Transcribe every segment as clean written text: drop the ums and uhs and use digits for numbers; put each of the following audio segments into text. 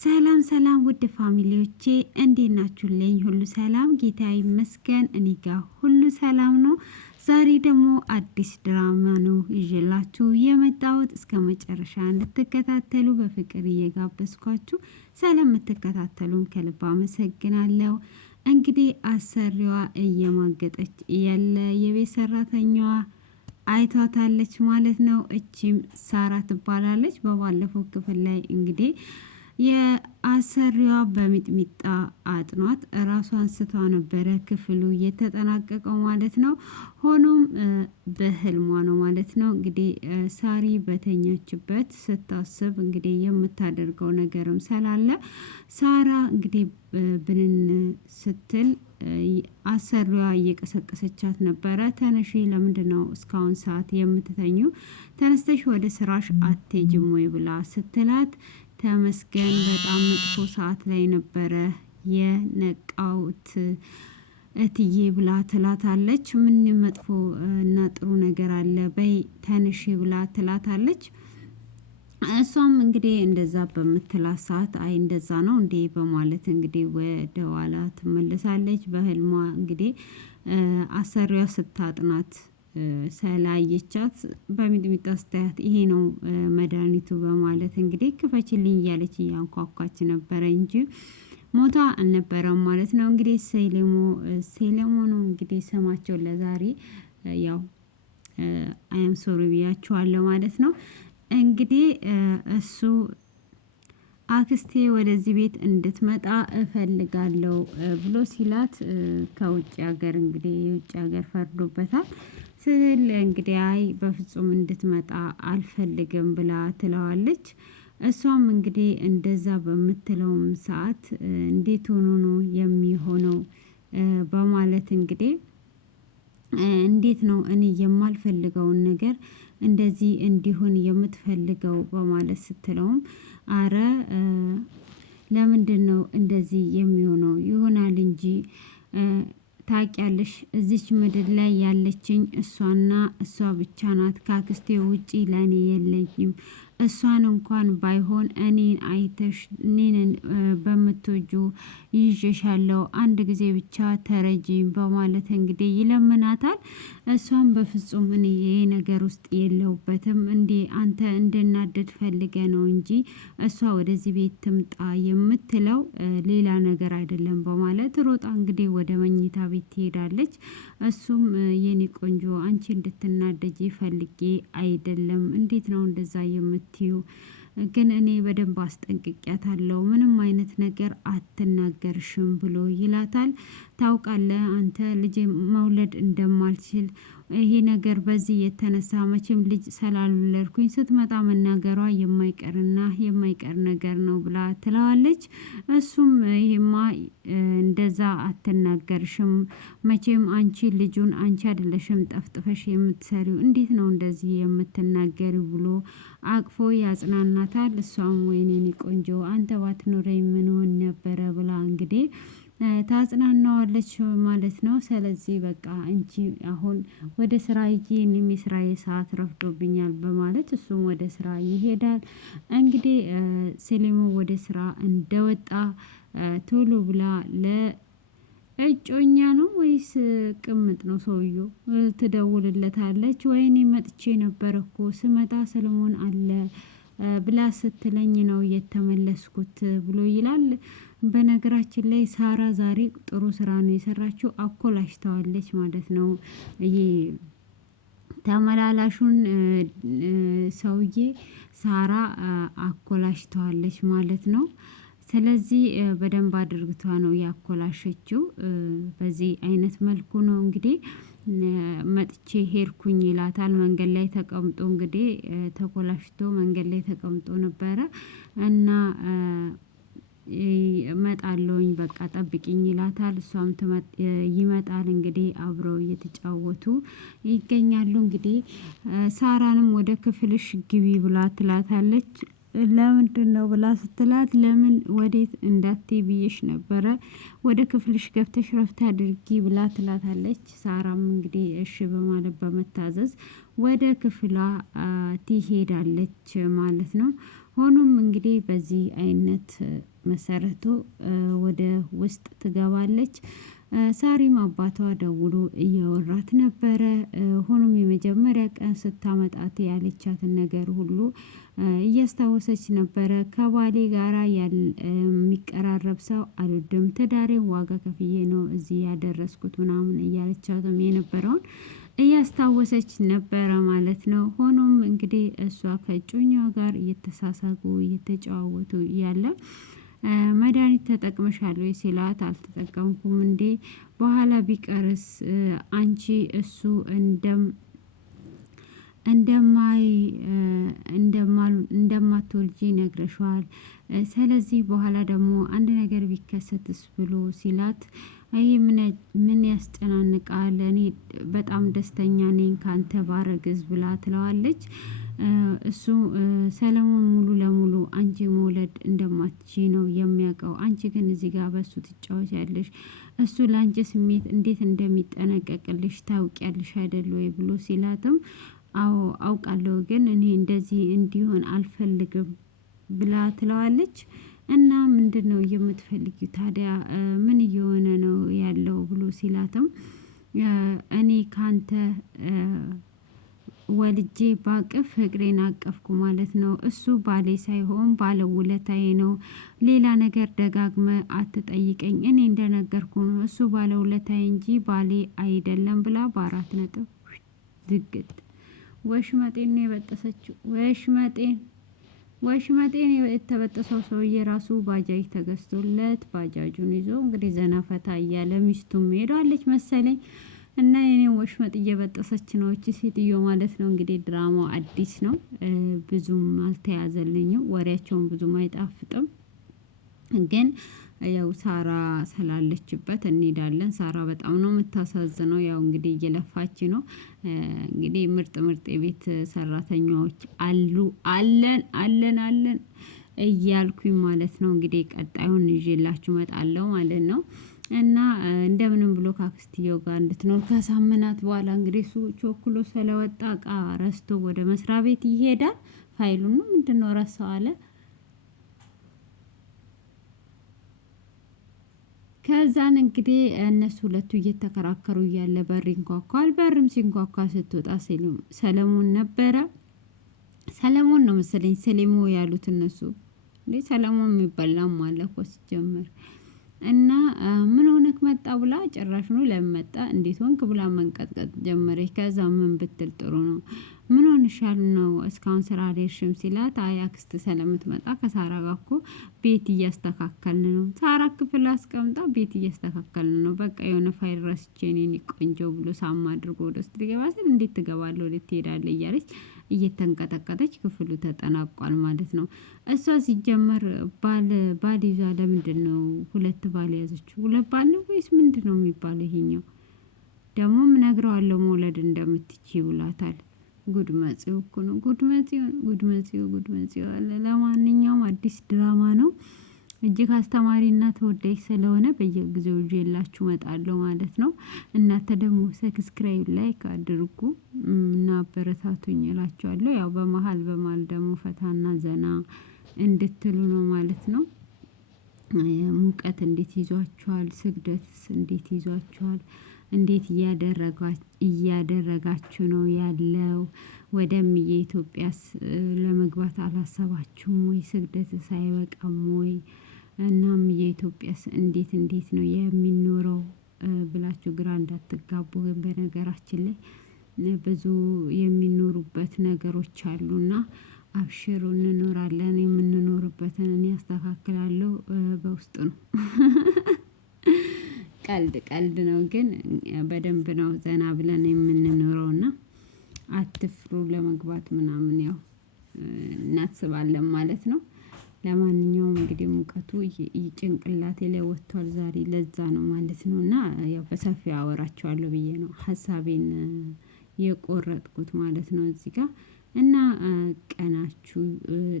ሰላም ሰላም ውድ ፋሚሊዎቼ እንዴት ናችሁልኝ? ሁሉ ሰላም ጌታ ይመስገን፣ እኔ ጋር ሁሉ ሰላም ነው። ዛሬ ደግሞ አዲስ ድራማ ነው ይዤላችሁ የመጣሁት። እስከ መጨረሻ እንድትከታተሉ በፍቅር እየጋበዝኳችሁ ስለምትከታተሉን ከልብ አመሰግናለሁ። እንግዲህ አሰሪዋ እየማገጠች ያለ የቤት ሰራተኛዋ አይቷታለች ማለት ነው። እቺም ሳራ ትባላለች። በባለፈው ክፍል ላይ እንግዲህ የአሰሪዋ በሚጥሚጣ አጥኗት ራሷን ስቷ ነበረ ክፍሉ እየተጠናቀቀው ማለት ነው። ሆኖም በህልሟ ነው ማለት ነው። እንግዲህ ሳሪ በተኛችበት ስታስብ እንግዲህ የምታደርገው ነገርም ስላለ ሳራ እንግዲህ ብንን ስትል አሰሪዋ እየቀሰቀሰቻት ነበረ። ተነሺ፣ ለምንድን ነው እስካሁን ሰዓት የምትተኙ? ተነስተሽ ወደ ስራሽ አትሄጂም ወይ ብላ ስትላት ተመስገን በጣም መጥፎ ሰዓት ላይ ነበረ የነቃውት እትዬ ብላ ትላታለች። ምን መጥፎ እና ጥሩ ነገር አለ? በይ ተነሺ ብላ ትላታለች። እሷም እንግዲህ እንደዛ በምትላት ሰዓት አይ እንደዛ ነው እንዴ በማለት እንግዲህ ወደ ኋላ ትመለሳለች። በህልሟ እንግዲህ አሰሪዋ ስታጥናት ስላየቻት በሚጥሚጣ ስታያት ይሄ ነው መድኃኒቱ በማለት እንግዲህ ክፈችልኝ እያለች እያንኳኳች ነበረ እንጂ ሞታ አልነበረም ማለት ነው። እንግዲህ ሴሌሞ ነው እንግዲህ ስማቸው ለዛሬ ያው አያም ሶሪ ብያችኋለሁ ማለት ነው። እንግዲህ እሱ አክስቴ ወደዚህ ቤት እንድትመጣ እፈልጋለሁ ብሎ ሲላት ከውጭ ሀገር እንግዲህ የውጭ ሀገር ፈርዶበታል ስል እንግዲህ አይ በፍጹም እንድትመጣ አልፈልግም ብላ ትለዋለች። እሷም እንግዲህ እንደዛ በምትለውም ሰዓት እንዴት ሆኖ ነው የሚሆነው በማለት እንግዲህ እንዴት ነው እኔ የማልፈልገውን ነገር እንደዚህ እንዲሆን የምትፈልገው በማለት ስትለውም አረ ለምንድን ነው እንደዚህ የሚሆነው? ይሆናል እንጂ ታውቂያለሽ፣ እዚች ምድር ላይ ያለችኝ እሷና እሷ ብቻ ናት። ከአክስቴ ውጪ ለእኔ የለኝም። እሷን እንኳን ባይሆን እኔን አይተሽ እኔን በምትወጁ ይዤሻለሁ፣ አንድ ጊዜ ብቻ ተረጂኝ በማለት እንግዲህ ይለምናታል። እሷም በፍጹም እኔ ይሄ ነገር ውስጥ የለሁበትም፣ እንዴ አንተ እንድናደድ ፈልገ ነው እንጂ እሷ ወደዚህ ቤት ትምጣ የምትለው ሌላ ነገር አይደለም በማለት ሮጣ እንግዲህ ወደ መኝታ ቤት ትሄዳለች። እሱም የኔ ቆንጆ አንቺ እንድትናደጂ ፈልጌ አይደለም፣ እንዴት ነው እንደዛ የምትዩ? ግን እኔ በደንብ አስጠንቅቂያታለሁ፣ ምንም አይነት ነገር አትናገርሽም ብሎ ይላታል። ታውቃለህ አንተ ልጅ መውለድ እንደማልችል ይሄ ነገር በዚህ የተነሳ መቼም ልጅ ስላልወለድኩኝ ስትመጣ መናገሯ የማይቀርና የማይቀር ነገር ነው ብላ ትለዋለች። እሱም ይሄማ እንደዛ አትናገርሽም፣ መቼም አንቺ ልጁን አንቺ አይደለሽም ጠፍጥፈሽ የምትሰሪው፣ እንዴት ነው እንደዚህ የምትናገሪው ብሎ አቅፎ ያጽናናታል። እሷም ወይኔ ቆንጆ አንተ ባትኖረኝ ምን ሆን ነበረ ብላ እንግዲህ ታጽናናዋለች ማለት ነው። ስለዚህ በቃ አንቺ አሁን ወደ ስራ ሂጂ፣ እኔም የስራዬ ሰዓት ረፍዶብኛል በማለት እሱም ወደ ስራ ይሄዳል። እንግዲህ ሴሌሙ ወደ ስራ እንደወጣ ቶሎ ብላ ለእጮኛ ነው ወይስ ቅምጥ ነው ሰውየው ትደውልለታለች። ወይኔ መጥቼ ነበር እኮ ስመጣ ሰለሞን አለ ብላ ስትለኝ ነው የተመለስኩት ብሎ ይላል። በነገራችን ላይ ሳራ ዛሬ ጥሩ ስራ ነው የሰራችው፣ አኮላሽተዋለች ማለት ነው። ይሄ ተመላላሹን ሰውዬ ሳራ አኮላሽተዋለች ማለት ነው። ስለዚህ በደንብ አድርግቷ ነው ያኮላሸችው። በዚህ አይነት መልኩ ነው እንግዲህ መጥቼ ሄድኩኝ ይላታል። መንገድ ላይ ተቀምጦ እንግዲህ ተኮላሽቶ መንገድ ላይ ተቀምጦ ነበረ እና እመጣለሁኝ በቃ ጠብቂኝ ይላታል። እሷም ይመጣል እንግዲህ አብረው እየተጫወቱ ይገኛሉ። እንግዲህ ሳራንም ወደ ክፍልሽ ግቢ ብላ ትላታለች። ለምንድን ነው ብላ ስትላት ለምን ወዴት እንዳትይ ብዬሽ ነበረ፣ ወደ ክፍልሽ ገብተሽ ረፍት አድርጊ ብላ ትላታለች። ሳራም እንግዲህ እሺ በማለት በመታዘዝ ወደ ክፍሏ ትሄዳለች ማለት ነው። ሆኖም እንግዲህ በዚህ አይነት መሰረቱ ወደ ውስጥ ትገባለች። ሳሪም አባቷ ደውሎ እያወራት ነበረ። ሆኖም የመጀመሪያ ቀን ስታመጣት ያለቻትን ነገር ሁሉ እያስታወሰች ነበረ። ከባሌ ጋራ የሚቀራረብ ሰው አልወድም፣ ትዳሬን ዋጋ ከፍዬ ነው እዚህ ያደረስኩት ምናምን እያለቻትም የነበረውን እያስታወሰች ነበረ ማለት ነው። ሆኖም እንግዲህ እሷ ከእጮኛዋ ጋር እየተሳሳቁ እየተጨዋወቱ እያለ መድኃኒት ተጠቅመሻል ወይ ሲላት አልተጠቀምኩም እንዴ በኋላ ቢቀርስ አንቺ እሱ እንደማይ እንደማትወልጂ ነግረሽዋል። ስለዚህ በኋላ ደግሞ አንድ ነገር ቢከሰትስ ብሎ ሲላት አይ ምን ያስጨናንቃል እኔ በጣም ደስተኛ ነኝ ካንተ ባረግዝ ብላ ትለዋለች። እሱ ሰለሞን ሙሉ ለሙሉ አንቺ መውለድ እንደማትችይ ነው የሚያውቀው። አንቺ ግን እዚህ ጋር በሱ ትጫወቻለሽ። እሱ ለአንቺ ስሜት እንዴት እንደሚጠነቀቅልሽ ታውቂያለሽ አይደል ወይ ብሎ ሲላትም አዎ አውቃለሁ፣ ግን እኔ እንደዚህ እንዲሆን አልፈልግም ብላ ትለዋለች። እና ምንድን ነው የምትፈልጊው ታዲያ? ምን እየሆነ ነው ያለው ብሎ ሲላትም እኔ ካንተ ወልጄ ባቅፍ ፍቅሬን አቀፍኩ ማለት ነው። እሱ ባሌ ሳይሆን ባለውለታዬ ነው። ሌላ ነገር ደጋግመ አትጠይቀኝ። እኔ እንደነገርኩ ነው እሱ ባለውለታዬ እንጂ ባሌ አይደለም ብላ በ4 ነጥብ ዝግት። ወሽመጤን ነው የበጠሰችው። ወሽመጤን የተበጠሰው ሰውዬ ራሱ ባጃጅ ተገዝቶለት ባጃጁን ይዞ እንግዲህ ዘና ፈታ እያለ ሚስቱም ሄዷለች መሰለኝ። እና የኔን ወሽመጥ እየበጠሰች ነው እቺ ሴትዮ ማለት ነው። እንግዲህ ድራማው አዲስ ነው፣ ብዙም አልተያዘልኝም፣ ወሬያቸውን ብዙም አይጣፍጥም። ግን ያው ሳራ ስላለችበት እንሄዳለን። ሳራ በጣም ነው የምታሳዝነው። ያው እንግዲህ እየለፋች ነው። እንግዲህ ምርጥ ምርጥ የቤት ሰራተኛዎች አለን እያልኩኝ ማለት ነው። እንግዲህ ቀጣዩን ይዤላችሁ እመጣለሁ ማለት ነው። እና እንደምንም ብሎ ካክስትየው ጋር እንድትኖር ከሳምናት በኋላ እንግዲህ እሱ ቾክሎ ስለወጣ እቃ ረስቶ ወደ መስሪያ ቤት ይሄዳል። ፋይሉን ነው ምንድነው ረሳው አለ። ከዛን እንግዲህ እነሱ ሁለቱ እየተከራከሩ እያለ በር ይንኳኳል። በርም ሲንኳኳ ስትወጣ ሰለሞን ነበረ። ሰለሞን ነው መሰለኝ ሰሌሞ ያሉት እነሱ። ሰለሞን የሚባላም አለ እኮ ሲጀመር። እና ምን ሆነክ መጣ ብላ ጭራሽ ነው ለመጣ እንዴት ሆንክ ብላ መንቀጥቀጥ ጀመረች። ከዛ ምን ብትል ጥሩ ነው ምን ሆነሻል ነው እስካሁን ስራ አልሄድሽም ሲላት አይ አክስት ስለምትመጣ ከሳራ ጋር እኮ ቤት እያስተካከልን ነው። ሳራ ክፍል አስቀምጣ ቤት እያስተካከልን ነው። በቃ የሆነ ፋይል ረስቼ እኔ ቆንጆ ብሎ ሳማ አድርጎ ወደ ውስጥ ሊገባ ሲል እንዴት ትገባለህ ወዴት ትሄዳለህ እያለች እየተንቀጠቀጠች ክፍሉ ተጠናቋል ማለት ነው። እሷ ሲጀመር ባል ይዛ ለምንድን ነው 2 ባል ያዘችው? 2 ባል ነው ወይስ ምንድን ነው የሚባለው? ይሄኛው ደግሞ እነግረዋለሁ መውለድ እንደምትችይ ብሏታል። ጉድ መጽው እኮ ነው። ጉድ መጽው አለ። ለማንኛውም አዲስ ድራማ ነው። እጅግ አስተማሪና ተወዳጅ ስለሆነ በየጊዜው ይዤላችሁ እመጣለሁ ማለት ነው። እናንተ ደግሞ ሰብስክራይብ ላይክ አድርጉ እና አበረታቱኝ እላችኋለሁ። ያው በመሀል ደግሞ ፈታና ዘና እንድትሉ ነው ማለት ነው። ሙቀት እንዴት ይዟችኋል? ስግደትስ እንዴት ይዟችኋል? እንዴት እያደረጋችሁ ነው ያለው? ወደም የኢትዮጵያስ ለመግባት አላሰባችሁም ወይ? ስግደትስ አይበቃም ወይ? እናም የኢትዮጵያስ እንዴት ነው የሚኖረው ብላችሁ ግራ እንዳትጋቡ። ግን በነገራችን ላይ ብዙ የሚኖሩበት ነገሮች አሉና አብሽሩ፣ እንኖራለን። የምንኖርበትን እኔ ያስተካክላለሁ። በውስጥ ነው። ቀልድ ነው፣ ግን በደንብ ነው ዘና ብለን የምንኖረውና አትፍሩ ለመግባት ምናምን ያው እናስባለን ማለት ነው። ለማንኛውም እንግዲህ ሙቀቱ ጭንቅላቴ ላይ ወጥቷል ዛሬ፣ ለዛ ነው ማለት ነው። እና ያው በሰፊው አወራቸዋለሁ ብዬ ነው ሀሳቤን የቆረጥኩት ማለት ነው እዚህ ጋር። እና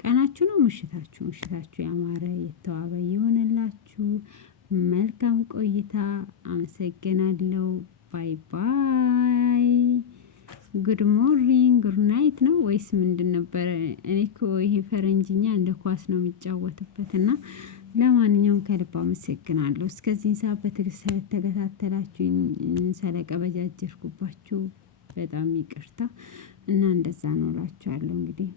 ቀናችሁ ነው ምሽታችሁ ያማረ የተዋበ ይሆንላችሁ። መልካም ቆይታ። አመሰግናለሁ። ባይ ባይ። ጉድ ሞርኒንግ ጉድ ናይት ነው ወይስ ምንድን ነበረ? እኔ እኮ ይሄ ፈረንጅኛ እንደ ኳስ ነው የሚጫወትበት። እና ለማንኛውም ከልብ አመሰግናለሁ እስከዚህን ሰዓት በትዕግስት ስለተከታተላችሁኝ። ስለቀበጃጀርኩባችሁ በጣም ይቅርታ እና እንደዛ ነው እላችኋለሁ እንግዲህ